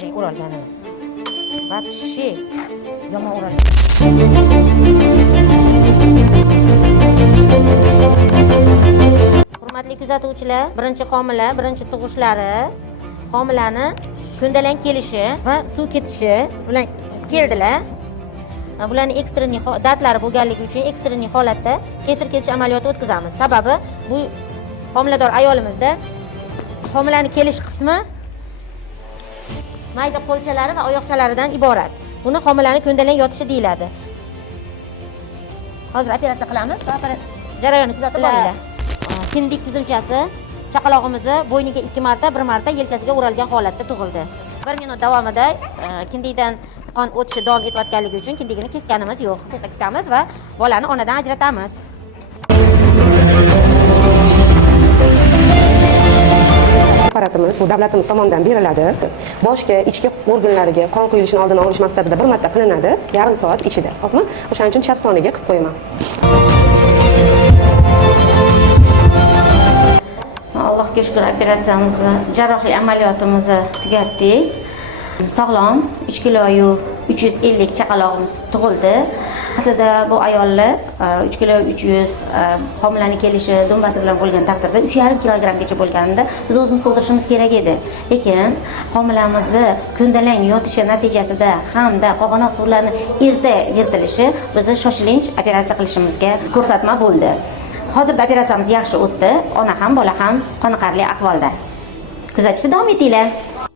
qarang o'ralganini. Вообще yomon o'ralgan. Hurmatli kuzatuvchilar, birinchi homila, birinchi tug'ishlari, homilani ko'ndalang kelishi va suv ketishi bilan keldilar. Bularning ekstreniy dardlari bo'lganligi uchun ekstreniy holatda kesir kesish amaliyoti o'tkazamiz. Sababi bu homilador ayolimizda homilaning kelish qismi mayda qo'lchalari va oyoqchalaridan iborat. Buni homilaning ko'ndalang yotishi deyiladi. Hozir operatsiya qilamiz. Jarayonni kuzatib boringlar. Kindik tizimchasi chaqalog'imizni bo'yniga 2 marta, 1 marta yelkasiga o'ralgan holatda tug'ildi. 1 minut davomida kindikdan qon o'tishi davom etayotganligi uchun kindigini kesganimiz yo'q. Tutamiz va bolani onadan ajratamiz. Preparatimiz bu davlatimiz tomonidan beriladi. Boshga, ichki organlariga qon quyilishini oldini olish maqsadida 1 marta qilinadi, yarim soat ichida. Xo'pmi? O'shaning uchun chap soniga qilib qo'yaman. Allohga shukr, operatsiyamizni, jarrohlik amaliyotimizni tugatdik. Sog'lom 3 kiloyu 350 chaqalog'imiz tug'ildi. Aslida bu ayollar 3 kilo 300 homilani kelishi dumbasi bilan bo'lgan taqdirda 3,5 kilogramgacha bo'lganida biz o'zimiz to'ldirishimiz kerak edi. Lekin homilamizni ko'ndalang yotishi natijasida hamda qog'onoq suvlarni erta yirtilishi bizni shoshilinch operatsiya qilishimizga ko'rsatma bo'ldi. Hozirda operatsiyamiz yaxshi o'tdi. Ona ham, bola ham qoniqarli ahvolda. Kuzatishda davom etinglar.